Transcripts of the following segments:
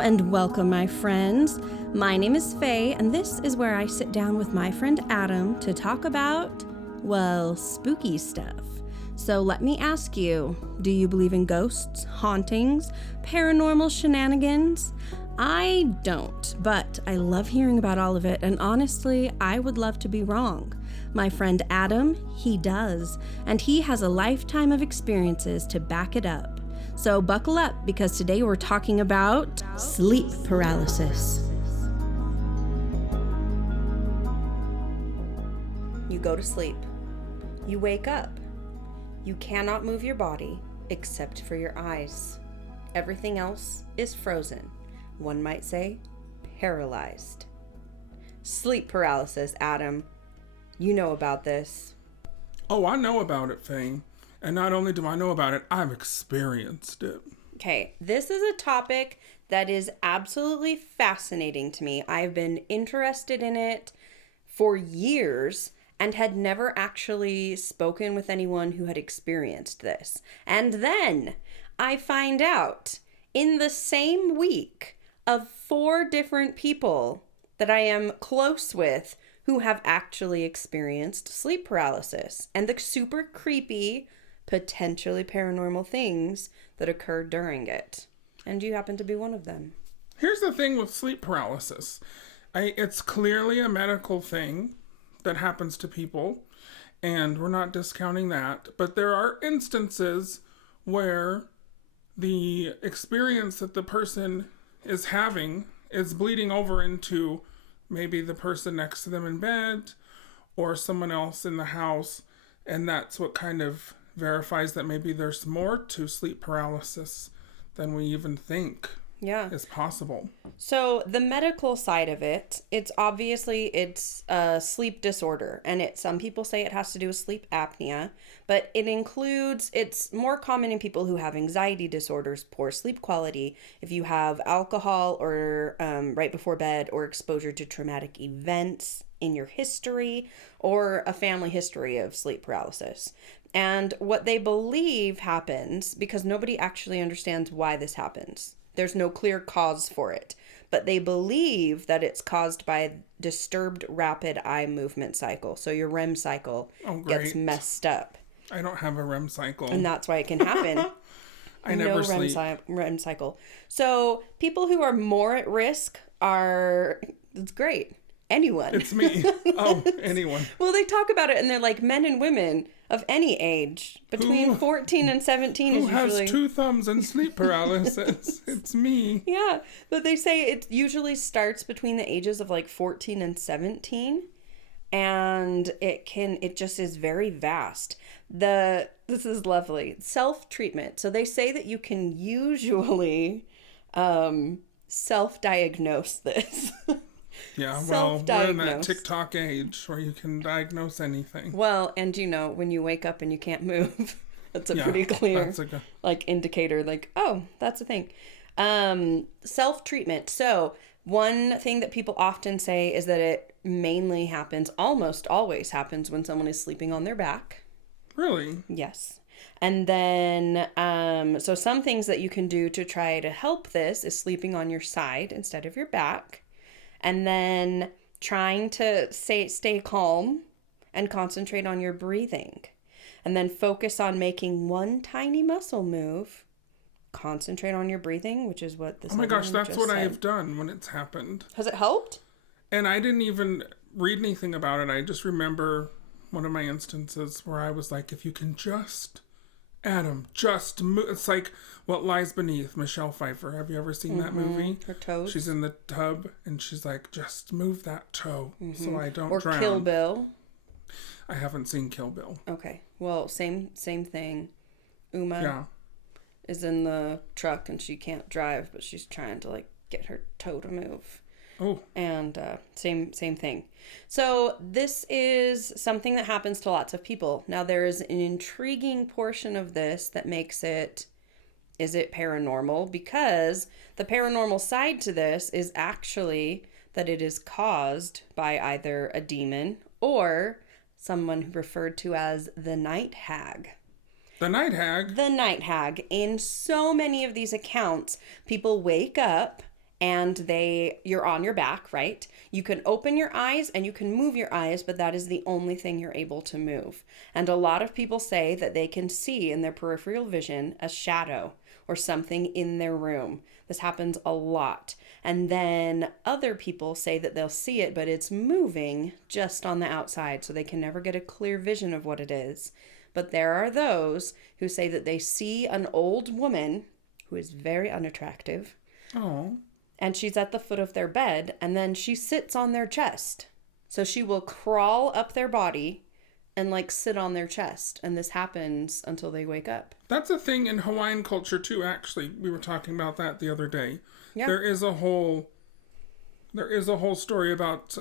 and welcome, my friends. My name is Faye, and this is where I sit down with my friend Adam to talk about, well, spooky stuff. So let me ask you, do you believe in ghosts, hauntings, paranormal shenanigans? I don't, but I love hearing about all of it, and honestly, I would love to be wrong. My friend Adam, he does, and he has a lifetime of experiences to back it up. So buckle up, because today we're talking about sleep paralysis. You go to sleep. You wake up. You cannot move your body except for your eyes. Everything else is frozen. One might say paralyzed. Sleep paralysis, Adam. You know about this. Oh, I know about it, Faye. And not only do I know about it, I've experienced it. Okay, this is a topic that is absolutely fascinating to me. I've been interested in it for years and had never actually spoken with anyone who had experienced this. And then I find out in the same week of 4 different people that I am close with who have actually experienced sleep paralysis and the super creepy, potentially paranormal things that occurred during it. And you happen to be one of them. Here's the thing with sleep paralysis. It's clearly a medical thing that happens to people, and we're not discounting that. But there are instances where the experience that the person is having is bleeding over into maybe the person next to them in bed or someone else in the house, and that's what kind of verifies that maybe there's more to sleep paralysis than we even think is possible. So the medical side of it, it's a sleep disorder, and some people say it has to do with sleep apnea, but it's more common in people who have anxiety disorders, poor sleep quality, if you have alcohol or right before bed, or exposure to traumatic events in your history, or a family history of sleep paralysis. And what they believe happens, because nobody actually understands why this happens. There's no clear cause for it. But they believe that it's caused by disturbed rapid eye movement cycle. So your REM cycle gets messed up. I don't have a REM cycle. And that's why it can happen. I never sleep. REM cycle. So people who are more at risk it's great. Anyone. It's me. Oh, anyone. Well, they talk about it and they're like men and women of any age between 14 and 17 is usually... Who has 2 thumbs and sleep paralysis? It's me. Yeah, but they say it usually starts between the ages of like 14 and 17, and it just is very vast. This is lovely. Self-treatment. So they say that you can usually self-diagnose this. Yeah, well, we're in that TikTok age where you can diagnose anything. Well, and when you wake up and you can't move, that's a pretty clear indicator, oh, that's a thing. Self-treatment. So one thing that people often say is that it mainly almost always happens when someone is sleeping on their back. Really? Yes. And then, so some things that you can do to try to help this is sleeping on your side instead of your back. And then trying to stay calm and concentrate on your breathing. And then focus on making one tiny muscle move. Concentrate on your breathing, which is what this is. Oh my gosh, that's what I have done when it's happened. Has it helped? And I didn't even read anything about it. I just remember one of my instances where I was like, if you can just... Adam, just move. It's like What Lies Beneath, Michelle Pfeiffer. Have you ever seen that movie? Her toes. She's in the tub and she's like, just move that toe so I don't drown. Or Kill Bill. I haven't seen Kill Bill. Okay. Well, same thing. Uma is in the truck and she can't drive, but she's trying to get her toe to move. Oh. And same thing. So this is something that happens to lots of people. Now there is an intriguing portion of this that makes it, is it paranormal? Because the paranormal side to this is actually that it is caused by either a demon or someone referred to as the night hag. The night hag? The night hag. In so many of these accounts, people wake up and you're on your back, right? You can open your eyes and you can move your eyes, but that is the only thing you're able to move. And a lot of people say that they can see in their peripheral vision a shadow or something in their room. This happens a lot. And then other people say that they'll see it, but it's moving just on the outside, so they can never get a clear vision of what it is. But there are those who say that they see an old woman who is very unattractive. Oh. And she's at the foot of their bed, and then she sits on their chest. So she will crawl up their body and like sit on their chest. And this happens until they wake up. That's a thing in Hawaiian culture too, actually. We were talking about that the other day. Yeah. There is a whole story about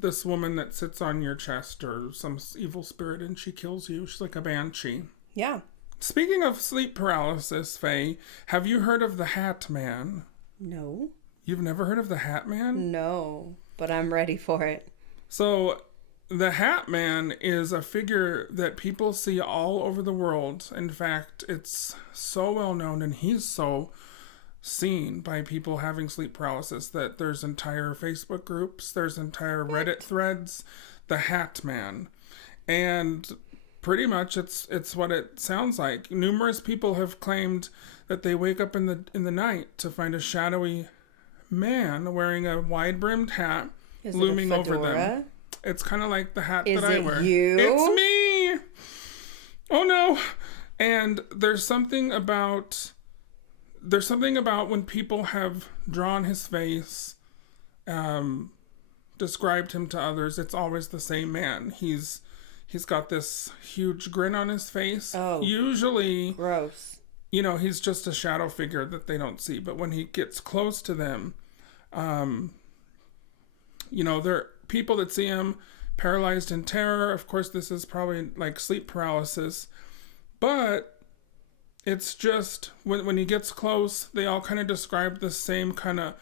this woman that sits on your chest, or some evil spirit, and she kills you. She's like a banshee. Yeah. Speaking of sleep paralysis, Faye, have you heard of the Hat Man? No. You've never heard of the Hat Man? No, but I'm ready for it. So, the Hat Man is a figure that people see all over the world. In fact, it's so well known, and he's so seen by people having sleep paralysis that there's entire Facebook groups, there's entire Reddit threads, the Hat Man. And pretty much it's what it sounds like. Numerous people have claimed that they wake up in the night to find a shadowy man wearing a wide-brimmed hat looming over them. It's kind of like the hat that I wear. Is it you? It's me! Oh no! And there's something about when people have drawn his face, described him to others, it's always the same man. He's got this huge grin on his face. Oh. Usually, Gross. He's just a shadow figure that they don't see. But when he gets close to them, there are people that see him paralyzed in terror. Of course, this is probably like sleep paralysis. But it's just, when he gets close, they all kind of describe the same kind of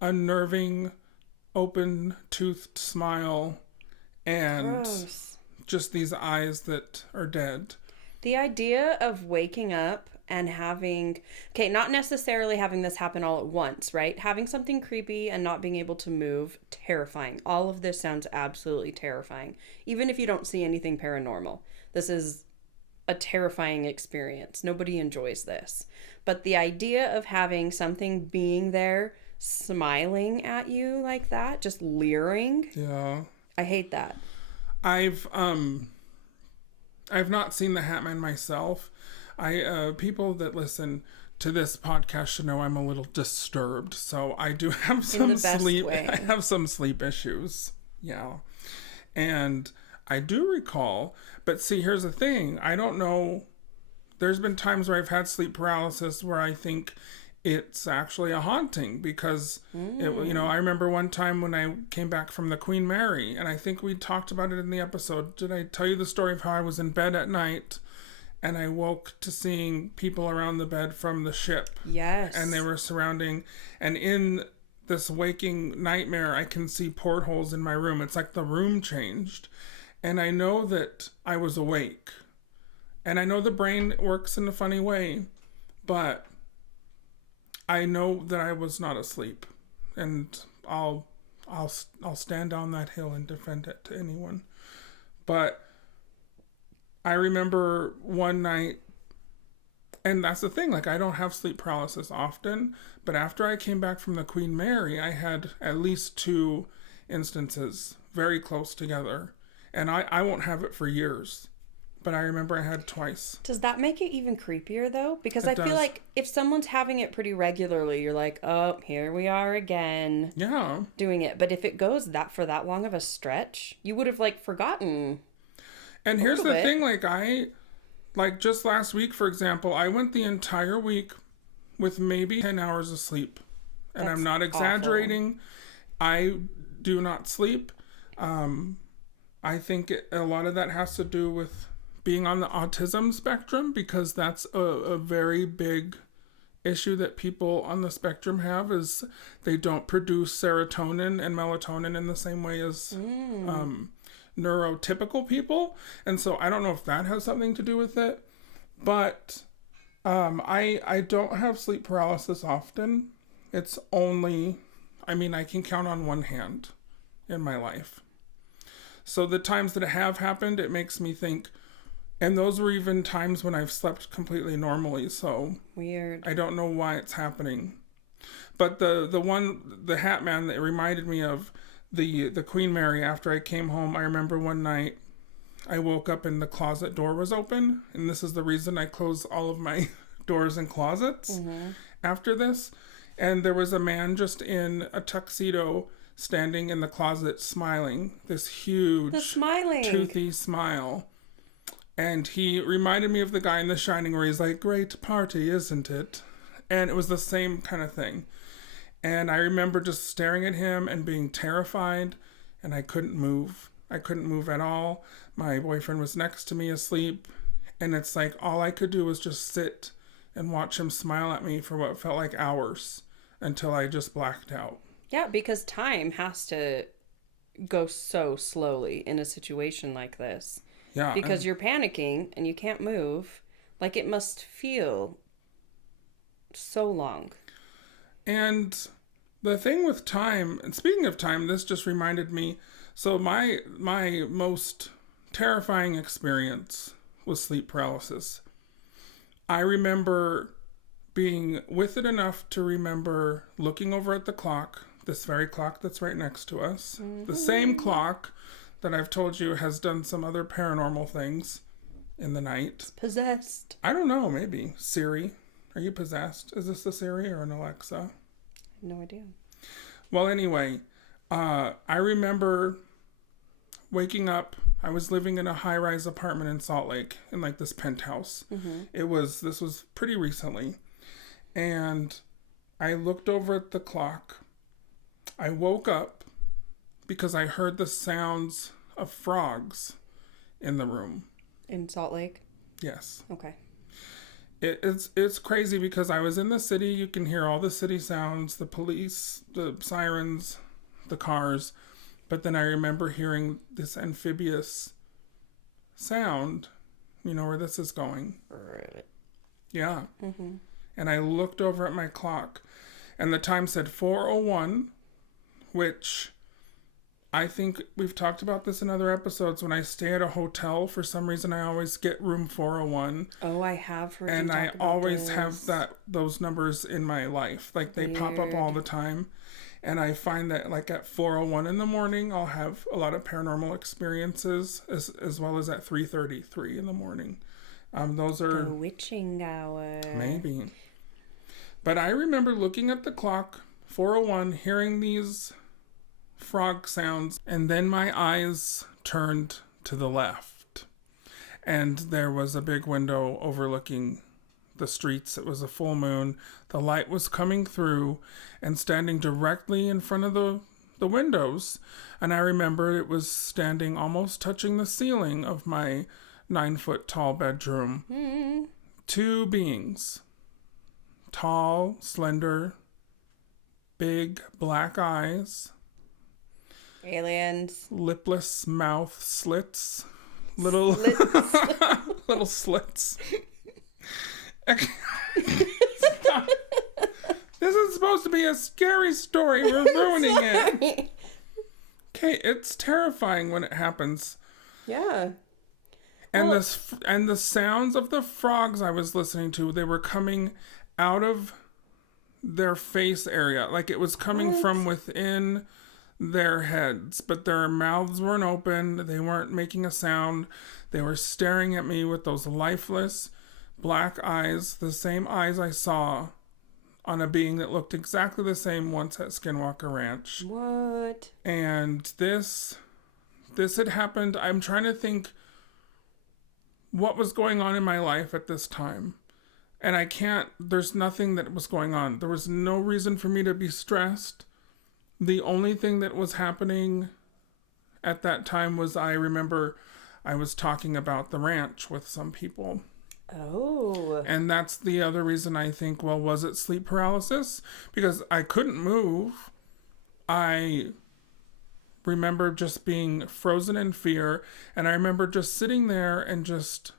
unnerving, open-toothed smile. And Gross. just these eyes that are dead. The idea of waking up and not necessarily having this happen all at once, right? Having something creepy and not being able to move, terrifying. All of this sounds absolutely terrifying. Even if you don't see anything paranormal, this is a terrifying experience. Nobody enjoys this. But the idea of having something being there, smiling at you like that, just leering. Yeah. I hate that. I've not seen the Hat Man myself. People that listen to this podcast should know I'm a little disturbed, so I do have some sleep. I have some sleep issues. Yeah. And I do recall, but see, here's the thing. I don't know. There's been times where I've had sleep paralysis where I think it's actually a haunting, because I remember one time when I came back from the Queen Mary, and I think we talked about it in the episode. Did I tell you the story of how I was in bed at night and I woke to seeing people around the bed from the ship? Yes. And they were surrounding, and in this waking nightmare, I can see portholes in my room. It's like the room changed. And I know that I was awake. And I know the brain works in a funny way, but I know that I was not asleep, and I'll stand on that hill and defend it to anyone. But I remember one night, and that's the thing, like, I don't have sleep paralysis often, but after I came back from the Queen Mary, I had at least 2 instances very close together, and I won't have it for years. But I remember I had twice. Does that make it even creepier, though? Because I does. feel like if someone's having it pretty regularly, you're like, oh, here we are again. Yeah. Doing it. But if it goes for that long of a stretch, you would have, forgotten. And here's the thing, just last week, for example, I went the entire week with maybe 10 hours of sleep. And I'm not exaggerating. Awful. I do not sleep. I think a lot of that has to do with being on the autism spectrum, because that's a very big issue that people on the spectrum have, is they don't produce serotonin and melatonin in the same way as neurotypical people. And so I don't know if that has something to do with it, but I don't have sleep paralysis often, It's only, I mean, I can count on one hand in my life. So the times that have happened, it makes me think, and those were even times when I've slept completely normally. So Weird. I don't know why it's happening. But the Hat Man that reminded me of the Queen Mary after I came home, I remember one night I woke up and the closet door was open. And this is the reason I close all of my doors and closets after this. And there was a man just in a tuxedo standing in the closet smiling. This huge, toothy smile. And he reminded me of the guy in The Shining where he's like, great party, isn't it? And it was the same kind of thing. And I remember just staring at him and being terrified. And I couldn't move. I couldn't move at all. My boyfriend was next to me asleep. And it's like all I could do was just sit and watch him smile at me for what felt like hours until I just blacked out. Yeah, because time has to go so slowly in a situation like this. Yeah. Because you're panicking and you can't move. Like, it must feel so long. And the thing with time, and speaking of time, this just reminded me, so my most terrifying experience was sleep paralysis. I remember being with it enough to remember looking over at the clock, this very clock that's right next to us, the same clock that I've told you has done some other paranormal things in the night. It's possessed. I don't know, maybe. Siri, are you possessed? Is this a Siri or an Alexa? I have no idea. Well, anyway, I remember waking up. I was living in a high-rise apartment in Salt Lake in like this penthouse. This was pretty recently. And I looked over at the clock. I woke up because I heard the sounds of frogs in the room. In Salt Lake? Yes. Okay. It's crazy because I was in the city. You can hear all the city sounds, the police, the sirens, the cars. But then I remember hearing this amphibious sound. You know where this is going? Yeah. And I looked over at my clock, and the time said 4:01, which I think we've talked about this in other episodes. When I stay at a hotel, for some reason, I always get room 401. Oh, I have heard you And talk I about always this. have those numbers in my life. Like, they pop up all the time. And I find that, like, at 4:01 in the morning, I'll have a lot of paranormal experiences, as well as at 3:33 in the morning. Those are... The witching hour. Maybe. But I remember looking at the clock, 4:01, hearing these frog sounds, and then my eyes turned to the left. And there was a big window overlooking the streets. It was a full moon. The light was coming through and standing directly in front of the windows. And I remember it was standing almost touching the ceiling of my 9-foot tall bedroom. Two beings. Tall, slender, big black eyes. Aliens. Lipless mouth slits. Little little slits. Stop. This is supposed to be a scary story. We're ruining it. Okay, it's terrifying when it happens. Yeah. And the sounds of the frogs I was listening to, they were coming out of their face area. Like, it was coming from within their heads, but their mouths weren't open. They weren't making a sound. They were staring at me with those lifeless black eyes, the same eyes I saw on a being that looked exactly the same once at Skinwalker Ranch. What? And this had happened. I'm trying to think what was going on in my life at this time. And there's nothing that was going on. There was no reason for me to be stressed. The only thing that was happening at that time was, I remember I was talking about the ranch with some people. Oh. And that's the other reason I think, well, was it sleep paralysis? Because I couldn't move. I remember just being frozen in fear. And I remember just sitting there and just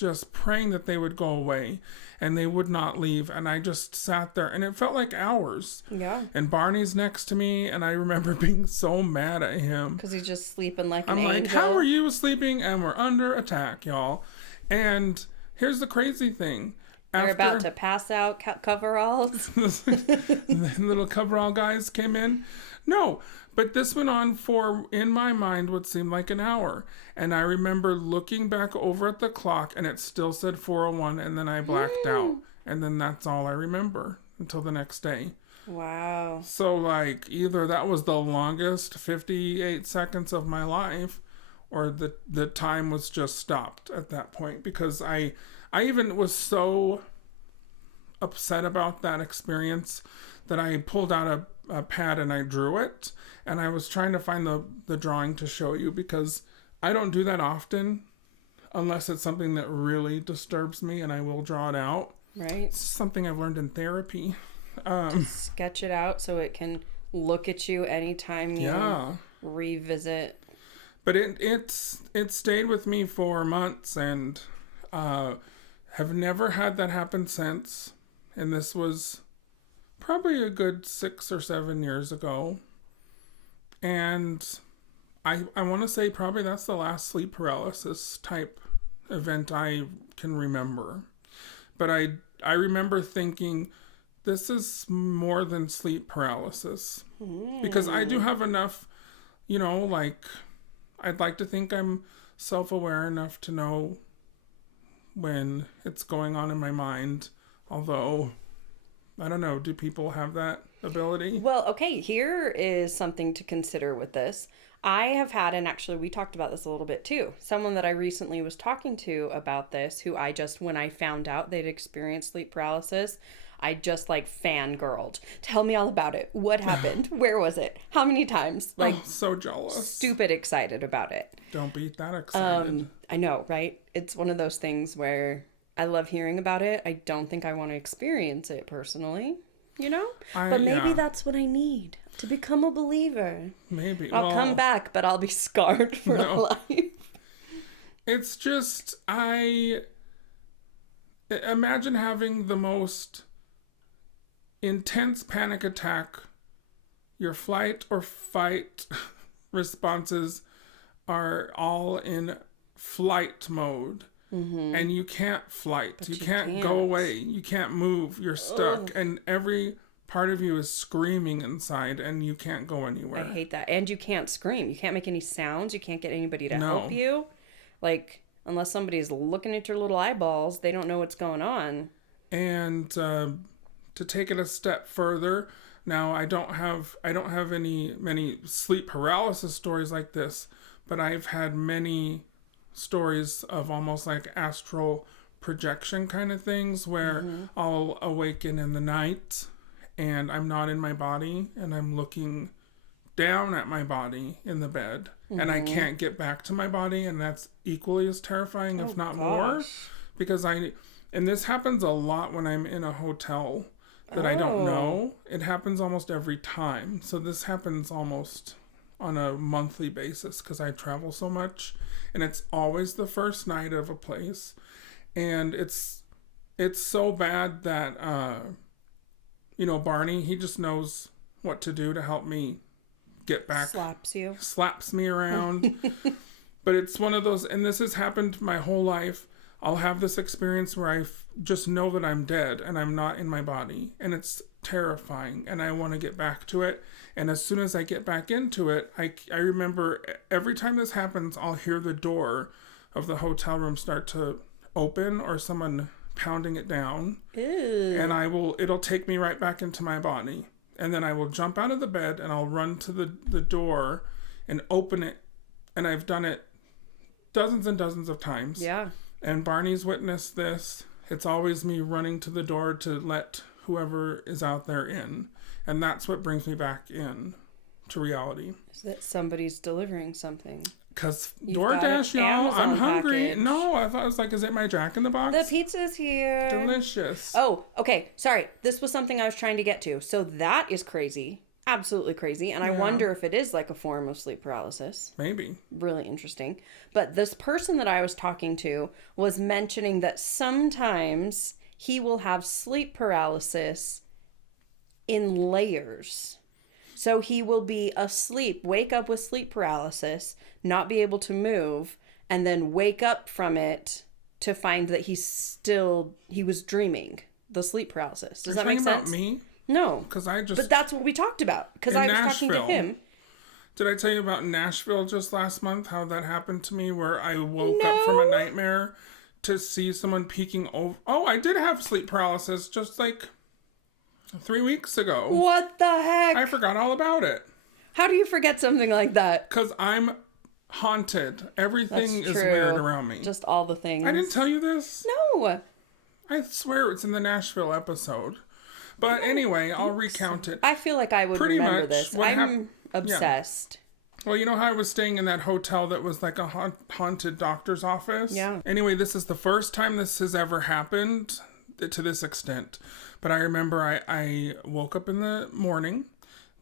just praying that they would go away, and they would not leave. And I just sat there, and it felt like hours. Yeah. And Barney's next to me, and I remember being so mad at him. Because he's just sleeping like an I'm like, angel. how are you sleeping? And we're under attack, y'all. And here's the crazy thing. They're about to pass out coveralls. The little coverall guys came in. No, but this went on for, in my mind, what seemed like an hour. And I remember looking back over at the clock, and it still said 4:01, and then I blacked out. And then that's all I remember until the next day. Wow. So, like, either that was the longest 58 seconds of my life, or the time was just stopped at that point, because I even was so upset about that experience that I pulled out a pad and I drew it, and I was trying to find the drawing to show you, because I don't do that often unless it's something that really disturbs me, and I will draw it out. Right. It's something I've learned in therapy. Sketch it out so it can look at you anytime you revisit. But it stayed with me for months, and have never had that happen since. And this was probably a good 6 or 7 years ago. And I want to say probably that's the last sleep paralysis type event I can remember. But I remember thinking, this is more than sleep paralysis. Because I do have enough, like, I'd like to think I'm self-aware enough to know when it's going on in my mind. Although, I don't know, do people have that ability? Well, okay, here is something to consider with this. I have had, and actually we talked about this a little bit too, someone that I recently was talking to about this, who when I found out they'd experienced sleep paralysis, I just like fangirled. Tell me all about it. What happened? Where was it? How many times? Like, so jealous. Stupid excited about it. Don't be that excited. I know, right? It's one of those things where I love hearing about it. I don't think I want to experience it personally, but maybe that's what I need to become a believer. Maybe. I'll come back, but I'll be scarred for life. It's just, I imagine having the most intense panic attack. Your flight or fight responses are all in flight mode. Mm-hmm. And you can't flight. You can't go away. You can't move. You're stuck. Ugh. And every part of you is screaming inside, and you can't go anywhere. I hate that. And you can't scream. You can't make any sounds. You can't get anybody to help you. Like, unless somebody's looking at your little eyeballs, they don't know what's going on. And to take it a step further, now I don't have many sleep paralysis stories like this, but I've had many stories of almost like astral projection kind of things where I'll awaken in the night and I'm not in my body and I'm looking down at my body in the bed and I can't get back to my body, and that's equally as terrifying, if not more, because and this happens a lot when I'm in a hotel that I don't know. It happens almost every time. So this happens almost on a monthly basis because I travel so much, and it's always the first night of a place, and it's so bad that Barney, he just knows what to do to help me get back. Slaps me around. But it's one of those, and this has happened my whole life. I'll have this experience where I just know that I'm dead and I'm not in my body, and it's terrifying, and I want to get back to it. And as soon as I get back into it, I remember every time this happens, I'll hear the door of the hotel room start to open or someone pounding it down. Ew. And it'll take me right back into my body. And then I will jump out of the bed and I'll run to the door and open it. And I've done it dozens and dozens of times. Yeah. And Barney's witnessed this. It's always me running to the door to let whoever is out there in. And that's what brings me back in to reality. Is that somebody's delivering something? Because DoorDash, y'all, I'm hungry. Package. No, I thought it was like, is it my Jack in the Box? The pizza's here. Delicious. Oh, okay. Sorry. This was something I was trying to get to. So that is crazy. Absolutely crazy. And I Yeah. wonder if it is like a form of sleep paralysis. Maybe. Really interesting. But this person that I was talking to was mentioning that sometimes he will have sleep paralysis in layers. So he will be asleep, wake up with sleep paralysis, not be able to move, and then wake up from it to find that he was dreaming the sleep paralysis. Does that make sense? About me? No. Because I just... But that's what we talked about. Because I was talking to him. Did I tell you about Nashville just last month? How that happened to me where I woke up from a nightmare to see someone peeking over... Oh, I did have sleep paralysis just like 3 weeks ago. What the heck? I forgot all about it. How do you forget something like that? Because I'm haunted. Everything is weird around me. Just all the things. I didn't tell you this? No. I swear it's in the Nashville episode. But anyway, I'll recount it. I feel like I would Pretty remember much this. what I'm obsessed. Well, you know how I was staying in that hotel that was like a haunted doctor's office? Yeah. Anyway, this is the first time this has ever happened to this extent. But I remember I woke up in the morning.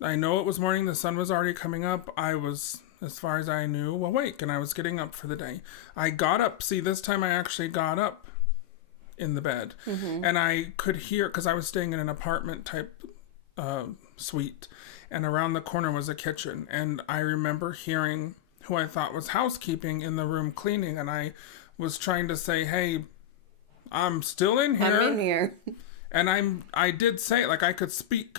I know it was morning. The sun was already coming up. I was, as far as I knew, awake, and I was getting up for the day. I got up. See, this time I actually got up in the bed. Mm-hmm. And I could hear, because I was staying in an apartment type suite, and around the corner was a kitchen. And I remember hearing who I thought was housekeeping in the room cleaning, and I was trying to say, hey, I'm still in here. I'm in here. And I did say it, like I could speak.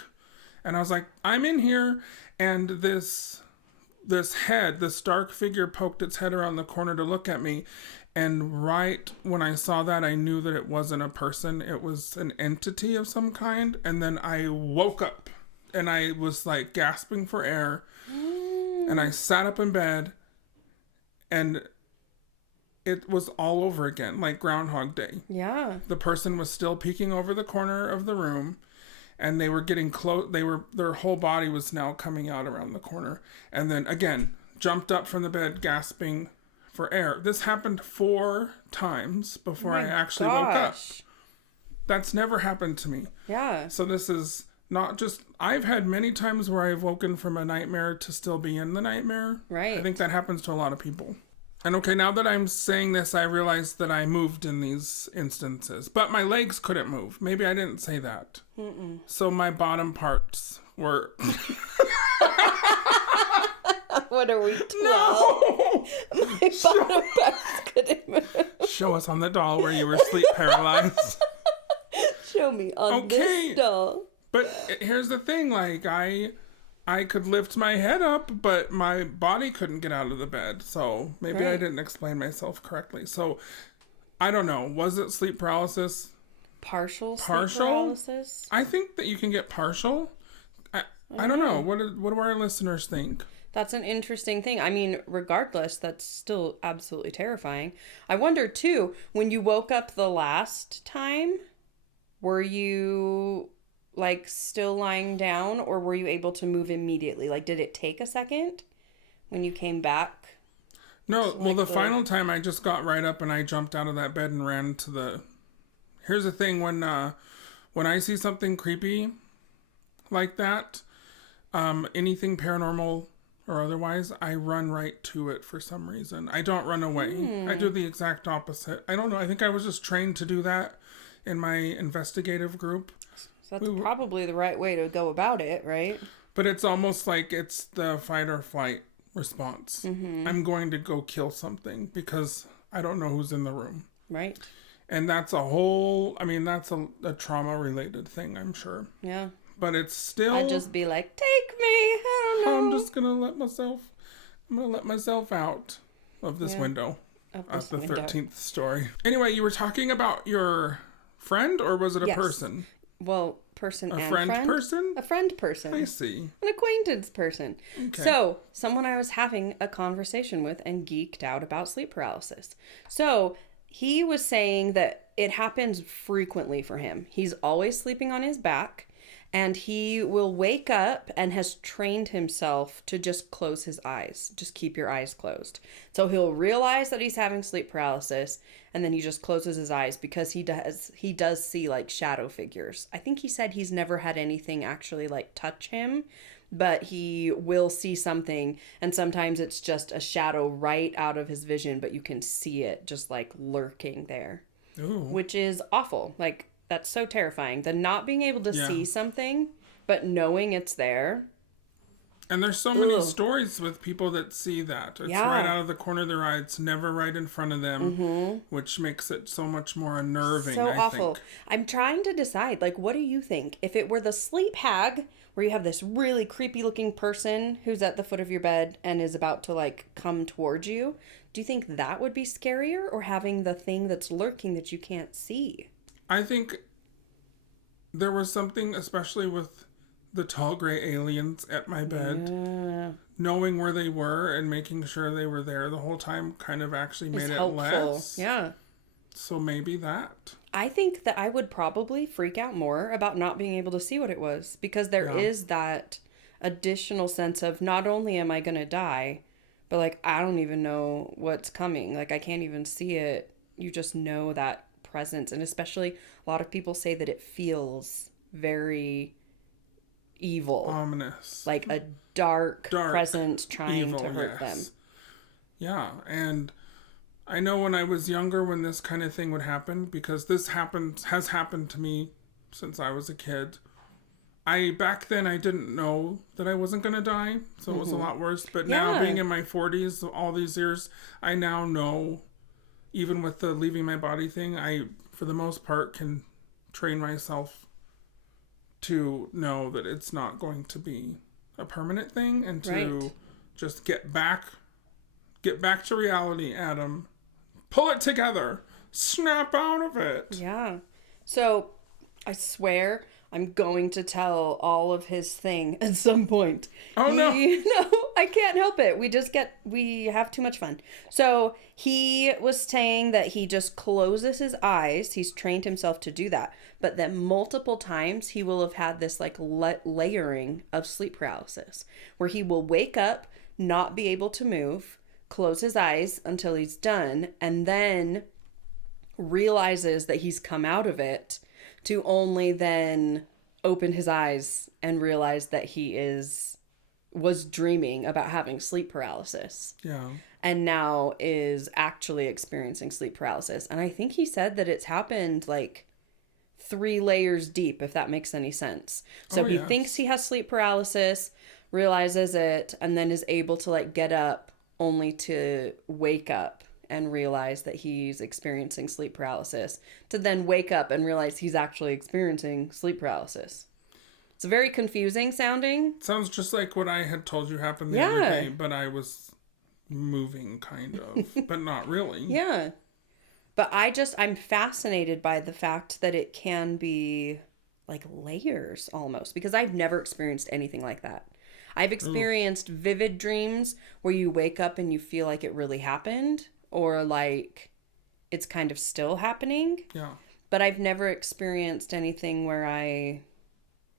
And I was like, I'm in here. And this dark figure poked its head around the corner to look at me. And right when I saw that, I knew that it wasn't a person. It was an entity of some kind. And then I woke up and I was like gasping for air. And I sat up in bed and it was all over again, like Groundhog Day. Yeah. The person was still peeking over the corner of the room, and they were getting close. Their whole body was now coming out around the corner. And then again, jumped up from the bed, gasping for air. This happened 4 times before I actually woke up. That's never happened to me. Yeah. So this is not just... I've had many times where I've woken from a nightmare to still be in the nightmare. Right. I think that happens to a lot of people. And okay, now that I'm saying this, I realize that I moved in these instances. But my legs couldn't move. Maybe I didn't say that. Mm-mm. So my bottom parts were... What are we doing? No! My bottom parts couldn't move. Show us on the doll where you were sleep paralyzed. Show me on this doll. But here's the thing, like, I could lift my head up, but my body couldn't get out of the bed. So maybe I didn't explain myself correctly. So I don't know. Was it sleep paralysis? Partial sleep paralysis? I think that you can get partial. I don't know. What do our listeners think? That's an interesting thing. I mean, regardless, that's still absolutely terrifying. I wonder, too, when you woke up the last time, were you... like still lying down, or were you able to move immediately? Like, did it take a second when you came back? No, well, the final time I just got right up and I jumped out of that bed and ran to the... Here's the thing, when I see something creepy like that, anything paranormal or otherwise, I run right to it for some reason. I don't run away. I do the exact opposite. I don't know. I think I was just trained to do that in my investigative group. So that's probably the right way to go about it, right? But it's almost like it's the fight or flight response. Mm-hmm. I'm going to go kill something because I don't know who's in the room. Right. And that's that's a trauma-related thing, I'm sure. Yeah. But it's still... I'd just be like, take me, I don't know. I'm just going to let myself out of this window. Of the 13th story. Anyway, you were talking about your friend, or was it a person? Well, person and friend. A friend person? A friend person. I see. An acquaintance person. Okay. So, someone I was having a conversation with and geeked out about sleep paralysis. So, he was saying that it happens frequently for him. He's always sleeping on his back, and he will wake up and has trained himself to just close his eyes. Just keep your eyes closed. So he'll realize that he's having sleep paralysis, and then he just closes his eyes because he does see like shadow figures. I think he said he's never had anything actually like touch him, but he will see something, and sometimes it's just a shadow right out of his vision, but you can see it just like lurking there, Ooh. which is awful. Like, that's so terrifying. The not being able to Yeah. see something, but knowing it's there. And there's so many Ugh. stories with people that see that. It's right Yeah. out of the corner of their eye. It's never right in front of them, which makes it so much more unnerving, So I awful. think. I'm trying to decide, like, what do you think? If it were the sleep hag, where you have this really creepy looking person who's at the foot of your bed and is about to, like, come towards you, do you think that would be scarier, or having the thing that's lurking that you can't see? I think there was something, especially with the tall gray aliens at my bed, Yeah. knowing where they were and making sure they were there the whole time kind of actually It's made it helpful. less. Yeah. So maybe that. I think that I would probably freak out more about not being able to see what it was, because there Yeah. is that additional sense of, not only am I going to die, but like I don't even know what's coming. Like, I can't even see it. You just know that presence. And especially a lot of people say that it feels very evil, Ominous. like a dark, Dark. presence trying Evil, to hurt them. yes. Yeah. And I know when I was younger when this kind of thing would happen, because has happened to me since I was a kid. Back then I didn't know that I wasn't going to die, so it was a lot worse. But now, Yeah. being in my 40s, all these years, I now know, even with the leaving my body thing, I, for the most part, can train myself to know that it's not going to be a permanent thing, and to Right. just get back to reality, Adam. Pull it together. Snap out of it. Yeah. So I swear I'm going to tell all of his thing at some point. Oh, no. No, I can't help it. We have too much fun. So he was saying that he just closes his eyes. He's trained himself to do that. But that multiple times he will have had this like layering of sleep paralysis, where he will wake up, not be able to move, close his eyes until he's done, and then realizes that he's come out of it, to only then open his eyes and realize that was dreaming about having sleep paralysis, Yeah. and now is actually experiencing sleep paralysis. And I think he said that it's happened like 3 layers deep, if that makes any sense. So he yes. thinks he has sleep paralysis, realizes it, and then is able to like get up, only to wake up and realize that he's experiencing sleep paralysis, to then wake up and realize he's actually experiencing sleep paralysis. It's very confusing sounding. Sounds just like what I had told you happened the other day, but I was moving, kind of, but not really. Yeah. But I'm fascinated by the fact that it can be like layers almost, because I've never experienced anything like that. I've experienced vivid dreams where you wake up and you feel like it really happened, or like it's kind of still happening. Yeah. But I've never experienced anything where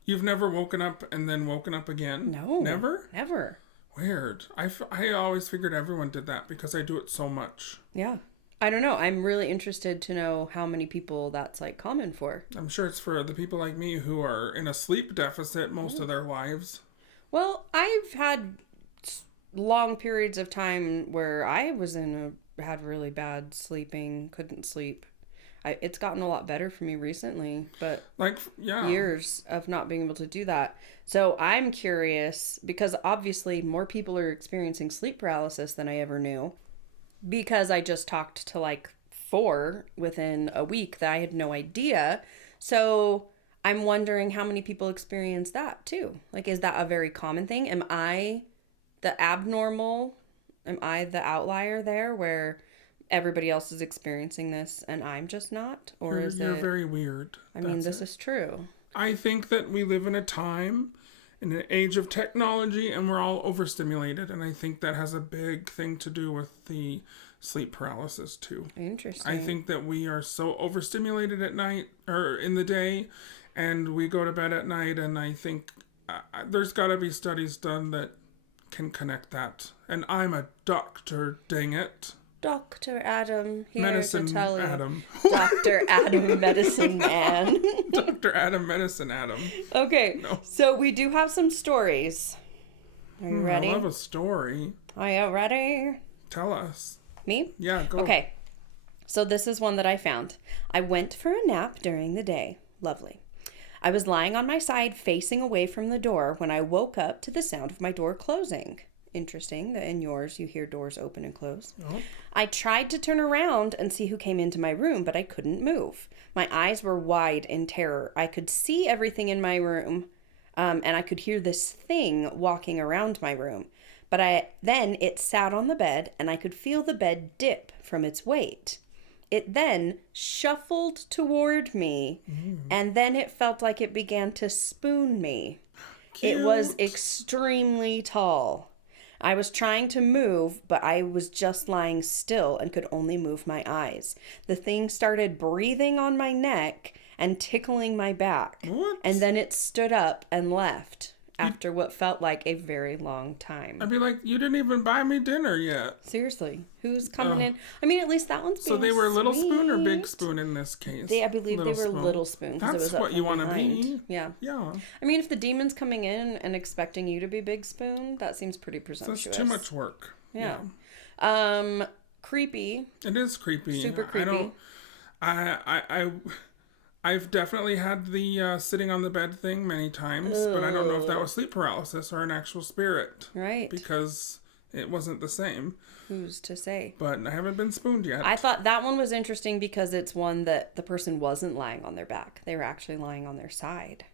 You've never woken up and then woken up again? No. Never? Never. Weird. I always figured everyone did that because I do it so much. Yeah. I don't know. I'm really interested to know how many people that's like common for. I'm sure it's for the people like me who are in a sleep deficit most of their lives. Well, I've had long periods of time where I had really bad sleeping, couldn't sleep. It's gotten a lot better for me recently, but Like, yeah. years of not being able to do that. So I'm curious, because obviously more people are experiencing sleep paralysis than I ever knew, because I just talked to like 4 within a week that I had no idea. So I'm wondering how many people experience that too. Like, is that a very common thing? Am I the abnormal? Am I the outlier there, where everybody else is experiencing this and I'm just not? Or You're very weird. I mean, this is true. I think that we live in a time, in an age of technology, and we're all overstimulated, and I think that has a big thing to do with the sleep paralysis too. Interesting. I think that we are so overstimulated at night or in the day, and we go to bed at night, and I think there's got to be studies done that can connect that. And I'm a doctor, dang it. Dr. Adam here Medicine to tell you. Adam. Dr. Adam, medicine man. Dr. Adam, Medicine Adam. Okay, No. so we do have some stories. Are you ready? I love a story. Are you ready? Tell us. Me? Yeah, go. Okay, so this is one that I found. I went for a nap during the day. Lovely. I was lying on my side facing away from the door when I woke up to the sound of my door closing. Interesting that in yours you hear doors open and close. Oh. I tried to turn around and see who came into my room, but I couldn't move. My eyes were wide in terror. I could see everything in my room, and I could hear this thing walking around my room. But then it sat on the bed, and I could feel the bed dip from its weight. It then shuffled toward me, and then it felt like it began to spoon me. Cute. It was extremely tall. I was trying to move, but I was just lying still and could only move my eyes. The thing started breathing on my neck and tickling my back. What? And then it stood up and left after what felt like a very long time. I'd be like, you didn't even buy me dinner yet. Seriously, who's coming in? I mean, at least that one's being So they were little spoon or big sweet. spoon in this case? I believe they were spoon. little spoon. 'Cause it That's was up what you from want to behind. be. Yeah. Yeah. I mean, if the demon's coming in and expecting you to be big spoon, that seems pretty presumptuous. That's too much work. Yeah. Creepy. It is creepy. Super creepy. I've definitely had the sitting on the bed thing many times, but I don't know if that was sleep paralysis or an actual spirit. Right. Because it wasn't the same. Who's to say? But I haven't been spooned yet. I thought that one was interesting because it's one that the person wasn't lying on their back. They were actually lying on their side.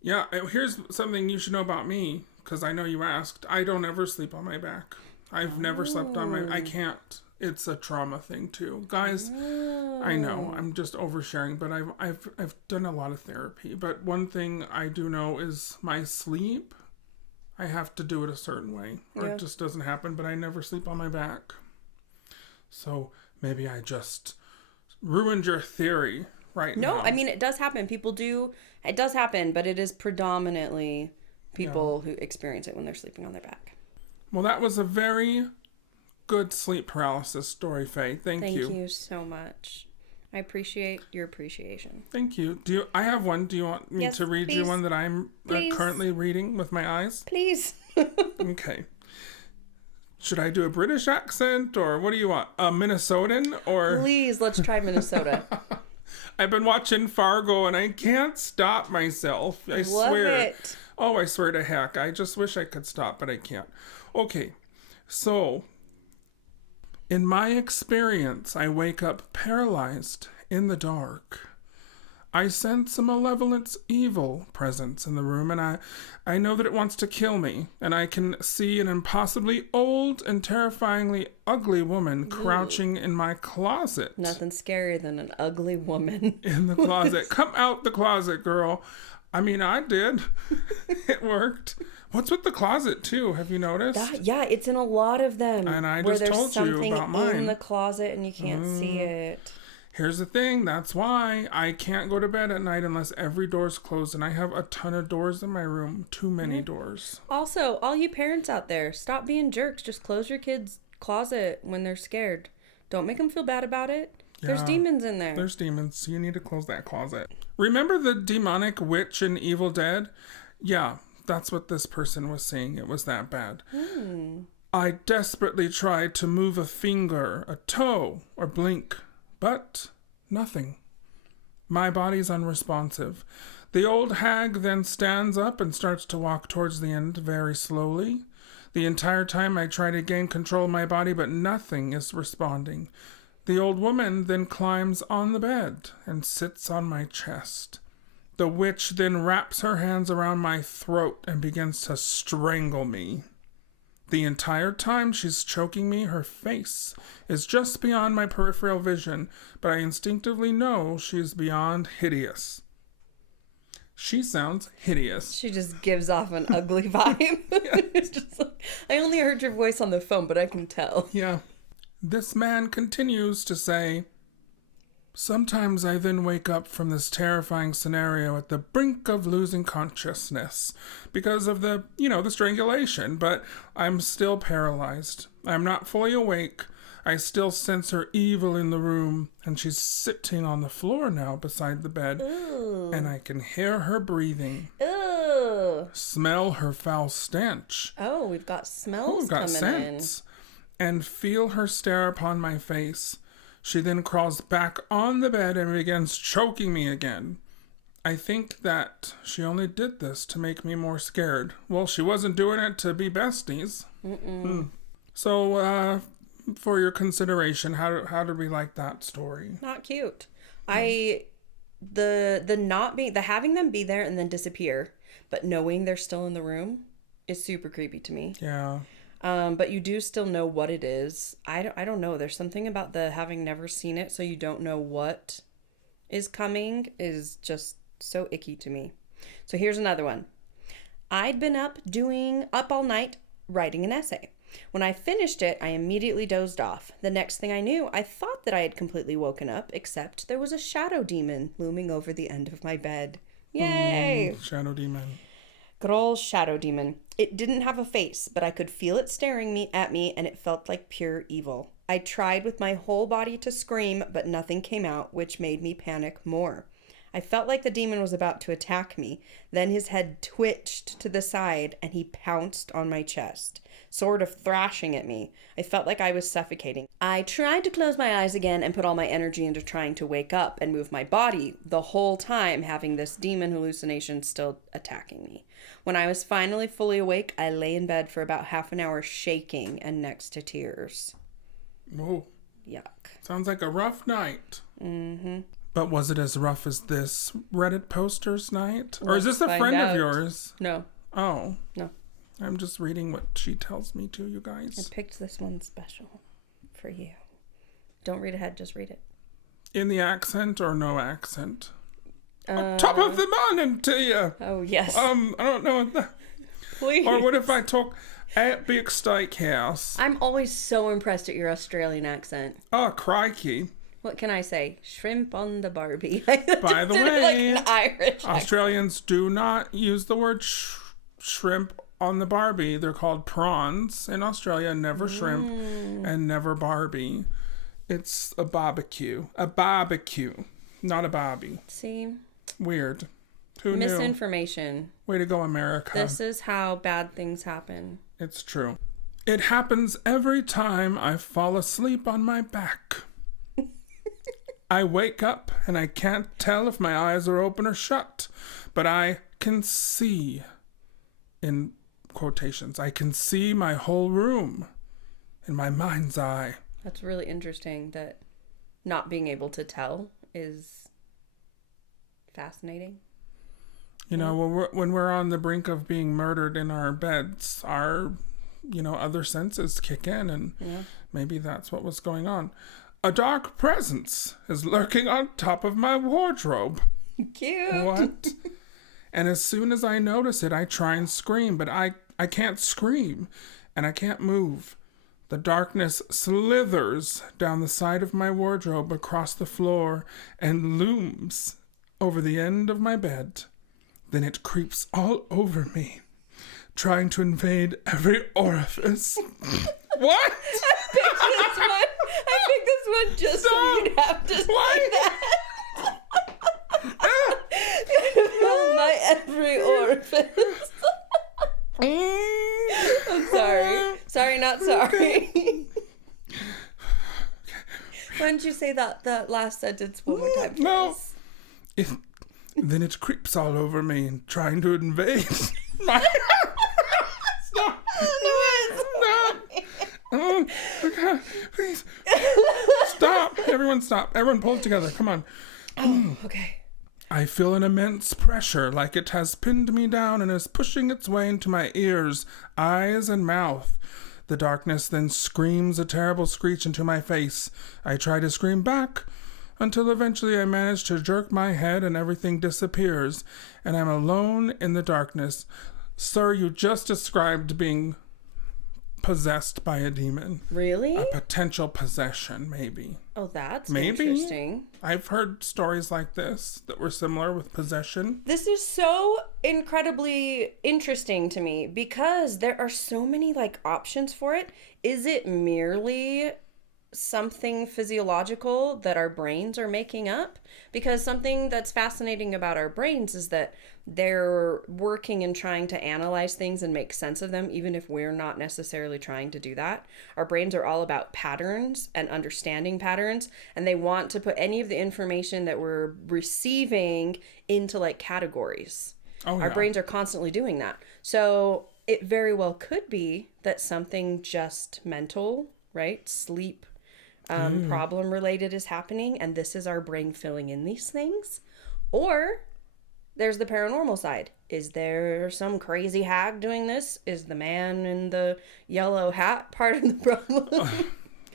Yeah, here's something you should know about me, because I know you asked. I don't ever sleep on my back. I've never slept on my... I can't. It's a trauma thing too. Guys, I know I'm just oversharing, but I've done a lot of therapy. But one thing I do know is my sleep, I have to do it a certain way, or it just doesn't happen, but I never sleep on my back. So maybe I just ruined your theory right now. No, I mean, it does happen. People do. It does happen, but it is predominantly people who experience it when they're sleeping on their back. Well, that was a very good sleep paralysis story, Faye. Thank you. Thank you so much. I appreciate your appreciation. Thank you. I have one? Do you want me to read you one that I'm currently reading with my eyes? Please. Okay. Should I do a British accent, or what do you want? A Minnesotan, or... Please, let's try Minnesota. I've been watching Fargo, and I can't stop myself. I swear. It. Oh, I swear to heck. I just wish I could stop, but I can't. Okay. So, in my experience, I wake up paralyzed in the dark. I sense a malevolent evil presence in the room, and I know that it wants to kill me, and I can see an impossibly old and terrifyingly ugly woman crouching in my closet. Nothing scarier than an ugly woman. In the closet. Come out the closet, girl. I mean, I did. It worked. What's with the closet, too? Have you noticed? Yeah, it's in a lot of them. And I where just there's told you something about mine. in the closet and you can't see it. Here's the thing. That's why I can't go to bed at night unless every door's closed. And I have a ton of doors in my room. Too many doors. Also, all you parents out there, stop being jerks. Just close your kids' closet when they're scared. Don't make them feel bad about it. There's demons in there. There's demons. So you need to close that closet. Remember the demonic witch in Evil Dead? Yeah, that's what this person was saying. It was that bad. I desperately tried to move a finger, a toe, or blink, but nothing. My body's unresponsive. The old hag then stands up and starts to walk towards the end very slowly. The entire time I try to gain control of my body, but nothing is responding. The old woman then climbs on the bed and sits on my chest. The witch then wraps her hands around my throat and begins to strangle me. The entire time she's choking me, her face is just beyond my peripheral vision, but I instinctively know she's beyond hideous. She sounds hideous. She just gives off an ugly vibe. It's just like, I only heard your voice on the phone, but I can tell. Yeah. This man continues to say, sometimes I then wake up from this terrifying scenario at the brink of losing consciousness because of the strangulation, but I'm still paralyzed. I'm not fully awake. I still sense her evil in the room, and she's sitting on the floor now beside the bed. Ooh. And I can hear her breathing. Ooh. Smell her foul stench. Oh, we've got smells We've got coming scents. And feel her stare upon my face. She then crawls back on the bed and begins choking me again. I think that she only did this to make me more scared. Well, she wasn't doing it to be besties. So, for your consideration, how did we like that story? Not cute. The having them be there and then disappear, but knowing they're still in the room is super creepy to me. Yeah. But you do still know what it is. I don't know. There's something about the having never seen it, so you don't know what is coming is just so icky to me. So here's another one. I'd been up all night writing an essay. When I finished it, I immediately dozed off. The next thing I knew, I thought that I had completely woken up, except there was a shadow demon looming over the end of my bed. Yay! Shadow demon. Good old shadow demon. It didn't have a face, but I could feel it staring at me, and it felt like pure evil. I tried with my whole body to scream, but nothing came out, which made me panic more. I felt like the demon was about to attack me. Then his head twitched to the side, and he pounced on my chest, sort of thrashing at me. I felt like I was suffocating. I tried to close my eyes again and put all my energy into trying to wake up and move my body, the whole time having this demon hallucination still attacking me. When I was finally fully awake, I lay in bed for about half an hour shaking and next to tears. Whoa. Yuck. Sounds like a rough night. Mm-hmm. But was it as rough as this Reddit poster's night? Or is Let's this a find friend out. of yours? No. Oh. No. I'm just reading what she tells me to, you I guys. picked this one special for you. Don't read ahead, just read it. In the accent or no accent? Top of the morning to you. Oh, yes. I don't know what that... Please. Or what if I talk at Big Steakhouse? I'm always so impressed at your Australian accent. Oh, crikey. What can I say? Shrimp on the Barbie. By the way, like an Irish Australians do not use the word shrimp on the Barbie. They're called prawns in Australia, never shrimp and never Barbie. It's a barbecue. A barbecue, not a Barbie. See? Weird. Who knew? Misinformation. Way to go, America. This is how bad things happen. It's true. It happens every time I fall asleep on my back. I wake up and I can't tell if my eyes are open or shut, but I can see, in quotations, I can see my whole room in my mind's eye. That's really interesting that not being able to tell is fascinating. You know, when we're on the brink of being murdered in our beds, our, other senses kick in, and maybe that's what was going on. A dark presence is lurking on top of my wardrobe. Cute. What? And as soon as I notice it, I try and scream, but I can't scream, and I can't move. The darkness slithers down the side of my wardrobe across the floor and looms over the end of my bed. Then it creeps all over me, trying to invade every orifice. What? I picked this one just so you'd have to say that. Fill my every orifice. I'm sorry. Sorry, not sorry. Why don't you say that last sentence one more time? No. Then it creeps all over me and trying to invade my... Stop. Oh, God, please. Stop. Everyone stop. Everyone pull it together. Come on. Oh, okay. I feel an immense pressure, like it has pinned me down and is pushing its way into my ears, eyes, and mouth. The darkness then screams a terrible screech into my face. I try to scream back, until eventually I manage to jerk my head and everything disappears, and I'm alone in the darkness. Sir, you just described being possessed by a demon. Really? A potential possession, maybe. Oh, that's Maybe. interesting. I've heard stories like this that were similar with possession. This is so incredibly interesting to me because there are so many options for it. Is it merely something physiological that our brains are making up, because something that's fascinating about our brains is that they're working and trying to analyze things and make sense of them, even if we're not necessarily trying to do that. Our brains are all about patterns and understanding patterns, and they want to put any of the information that we're receiving into like categories. Oh, Our yeah. brains are constantly doing that. So it very well could be that something just mental, right? Sleep problem related is happening, and this is our brain filling in these things. Or there's the paranormal side. Is there some crazy hag doing this? Is the man in the yellow hat part of the problem?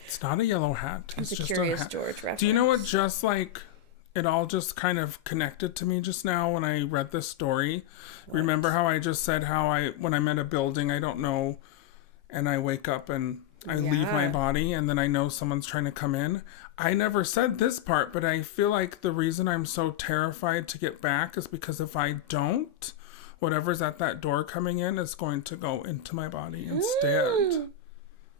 It's not a yellow hat. It's a just Curious a hat. George reference. Do you know what just like it all just kind of connected to me just now when I read this story? What? Remember how I just said how when I'm at a building I don't know and I wake up and I leave my body and then I know someone's trying to come in? I never said this part, but I feel like the reason I'm so terrified to get back is because if I don't, whatever's at that door coming in is going to go into my body instead.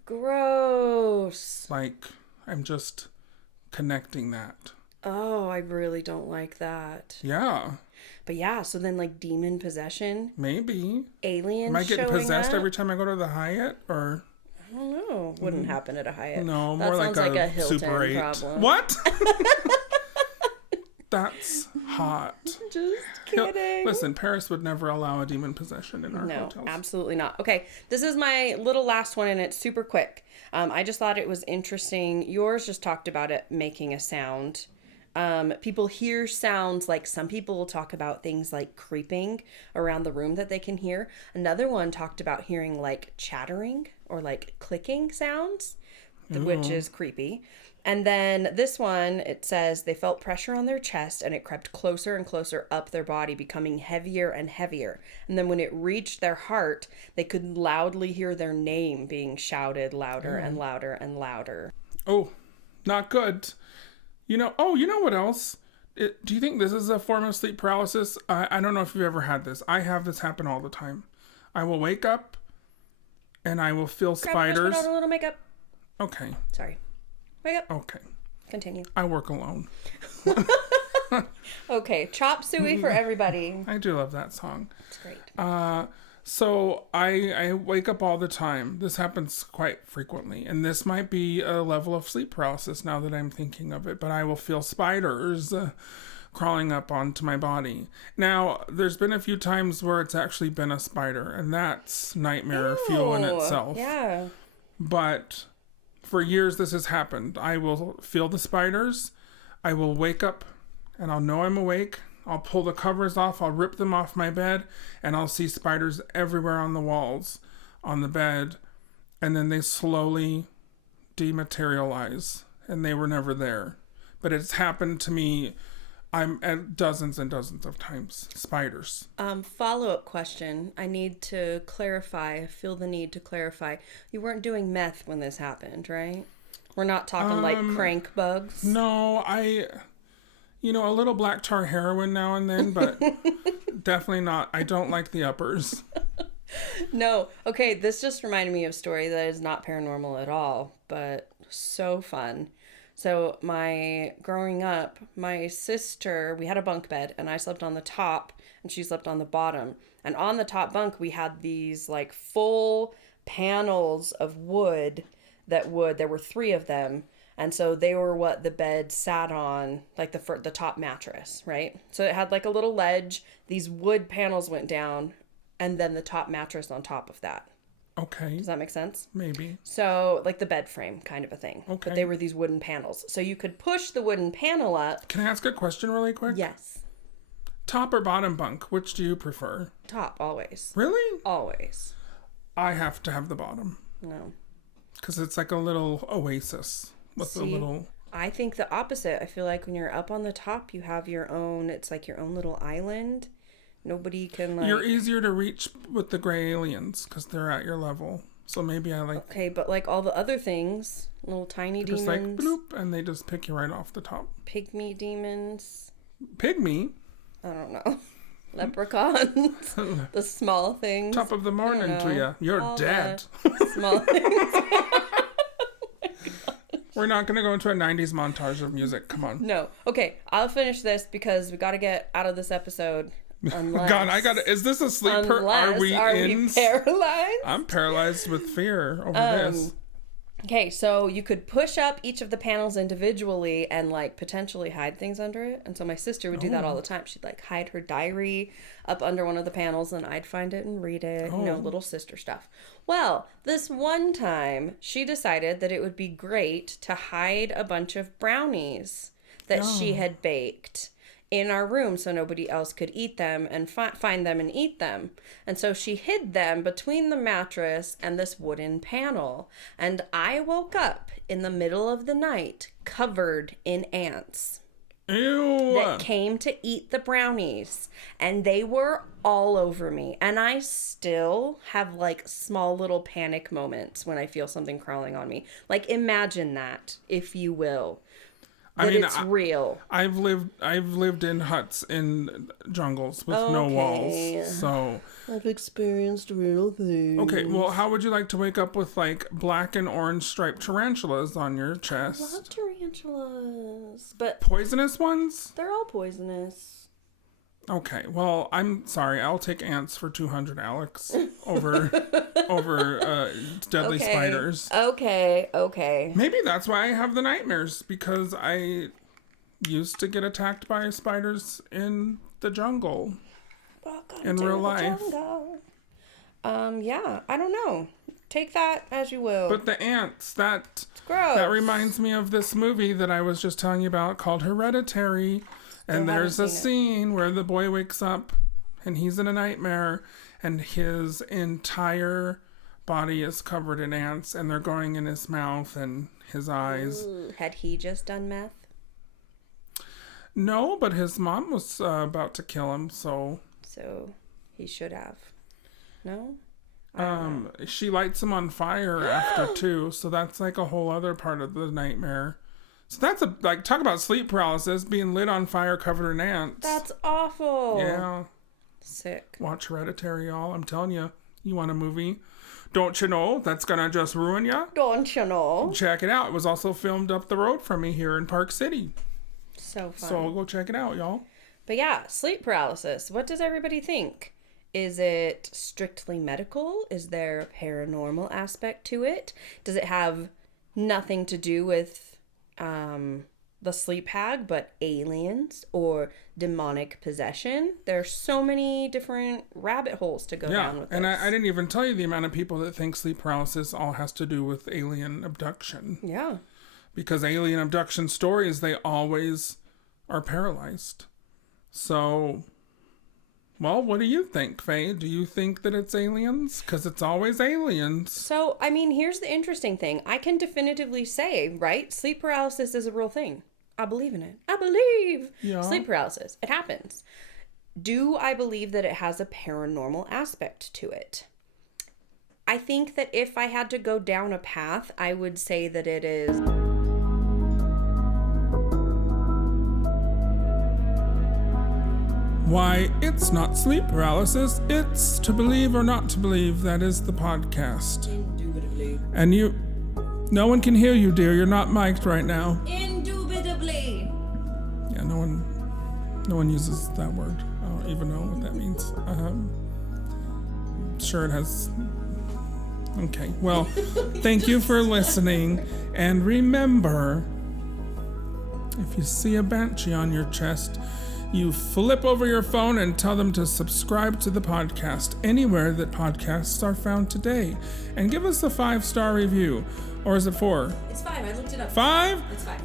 Gross. Like, I'm just connecting that. Oh, I really don't like that. Yeah. But yeah, so then like demon possession. Maybe. Aliens Am I getting possessed up? every time I go to the Hyatt? Or I don't know. Wouldn't happen at a Hyatt. no, that more sounds like a Hilton Super 8. problem. What? That's hot. Just kidding. Listen, Paris would never allow a demon possession in our hotels. No, absolutely not. Okay, this is my little last one, and it's super quick. I just thought it was interesting. Yours just talked about it making a sound. People hear sounds, like some people will talk about things like creeping around the room that they can hear. Another one talked about hearing like chattering or like clicking sounds, which is creepy. And then this one, it says they felt pressure on their chest and it crept closer and closer up their body, becoming heavier and heavier. And then when it reached their heart, they could loudly hear their name being shouted louder and louder and louder. Oh, not good. You know what else? Do you think this is a form of sleep paralysis? I don't know if you've ever had this. I have this happen all the time. I will wake up and I will feel spiders. Put on a little makeup. Okay. Sorry. Wake up. Okay. Continue. I work alone. Okay. Chop suey for everybody. I do love that song. It's great. So I wake up all the time. This happens quite frequently. And this might be a level of sleep paralysis now that I'm thinking of it. But I will feel spiders crawling up onto my body. Now, there's been a few times where it's actually been a spider. And that's nightmare fuel in itself. Yeah. But for years this has happened. I will feel the spiders. I will wake up and I'll know I'm awake. I'll pull the covers off, I'll rip them off my bed, and I'll see spiders everywhere on the walls, on the bed, and then they slowly dematerialize, and they were never there. But it's happened to me, I'm at dozens and dozens of times. Spiders. Follow-up question. I need to clarify. I feel the need to clarify. You weren't doing meth when this happened, right? We're not talking like crank bugs. No, a little black tar heroin now and then, but definitely not. I don't like the uppers. No. Okay, this just reminded me of a story that is not paranormal at all, but so fun. So growing up, my sister, we had a bunk bed and I slept on the top and she slept on the bottom. And on the top bunk, we had these like full panels of wood there were 3 of them. And so they were what the bed sat on, like the top mattress, right? So it had like a little ledge. These wood panels went down, and then the top mattress on top of that. Okay. Does that make sense? Maybe. So like the bed frame kind of a thing. Okay. But they were these wooden panels. So you could push the wooden panel up. Can I ask a question really quick? Yes. Top or bottom bunk? Which do you prefer? Top, always. Really? Always. I have to have the bottom. No. Because it's like a little oasis. With a little... I think the opposite. I feel like when you're up on the top, you have your own, it's like your own little island. Nobody can like... You're easier to reach with the gray aliens because they're at your level. So maybe I like... Okay, but like all the other things, little tiny demons. Just like bloop, and they just pick you right off the top. Pygmy demons. Pygmy? I don't know. Leprechauns. The small things. Top of the morning to you. You're all dead. Small things. We're not going to go into a 90s montage of music. Come on. No. Okay, I'll finish this because we got to get out of this episode. Unless, God, is this a sleeper? Are we paralyzed? I'm paralyzed with fear over this. Okay, so you could push up each of the panels individually and like potentially hide things under it. And so my sister would do that all the time. She'd like hide her diary up under one of the panels and I'd find it and read it, little sister stuff. Well, this one time she decided that it would be great to hide a bunch of brownies that she had baked in our room so nobody else could eat them and find them and eat them. And so she hid them between the mattress and this wooden panel. And I woke up in the middle of the night covered in ants. Ew. That came to eat the brownies. And they were all over me. And I still have like small little panic moments when I feel something crawling on me. Like imagine that, if you will. It's real. I've lived in huts in jungles with no walls, so I've experienced real things. Okay, well, how would you like to wake up with like black and orange striped tarantulas on your chest? I love tarantulas, but poisonous ones? They're all poisonous. Okay, well, I'm sorry. I'll take ants for 200, Alex, over deadly spiders. Okay. Maybe that's why I have the nightmares, because I used to get attacked by spiders in the jungle. In real life. Yeah, I don't know. Take that as you will. But the ants, it's gross. That reminds me of this movie that I was just telling you about called Hereditary. And there's a scene where the boy wakes up and he's in a nightmare and his entire body is covered in ants and they're going in his mouth and his eyes. Ooh, had he just done meth? No, but his mom was about to kill him, so... So he should have. No? She lights him on fire after too, so that's like a whole other part of the nightmare. So that's talk about sleep paralysis, being lit on fire covered in ants. That's awful. Yeah. Sick. Watch Hereditary, y'all. I'm telling you, you want a movie? Don't you know that's gonna just ruin ya? Don't you know? Check it out. It was also filmed up the road from me here in Park City. So fun. So go check it out, y'all. But yeah, sleep paralysis. What does everybody think? Is it strictly medical? Is there a paranormal aspect to it? Does it have nothing to do with the sleep hag, but aliens or demonic possession? There's so many different rabbit holes to go down with this. And I didn't even tell you the amount of people that think sleep paralysis all has to do with alien abduction. Yeah. Because alien abduction stories, they always are paralyzed. So, well, what do you think, Faye? Do you think that it's aliens? Because it's always aliens. So, I mean, here's the interesting thing. I can definitively say, right? Sleep paralysis is a real thing. I believe in it. I believe. Yeah. Sleep paralysis. It happens. Do I believe that it has a paranormal aspect to it? I think that if I had to go down a path, I would say that it is... Why, it's not sleep paralysis. It's to believe or not to believe. That is the podcast. Indubitably. And no one can hear you, dear. You're not mic'd right now. Indubitably. Yeah, no one uses that word. I don't even know what that means. Sure it has. Okay, well, thank you for listening. And remember, if you see a banshee on your chest, you flip over your phone and tell them to subscribe to the podcast anywhere that podcasts are found today. And give us a 5-star review. Or is it 4? It's 5. I looked it up. 5? It's 5.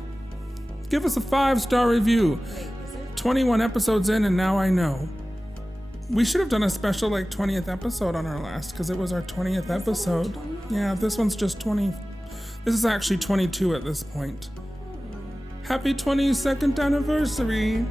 Give us a 5-star review. Wait, is it? 21 episodes in and now I know. We should have done a special 20th episode on our last because it was our 20th episode. Yeah, this one's just 20. This is actually 22 at this point. Happy 22nd anniversary.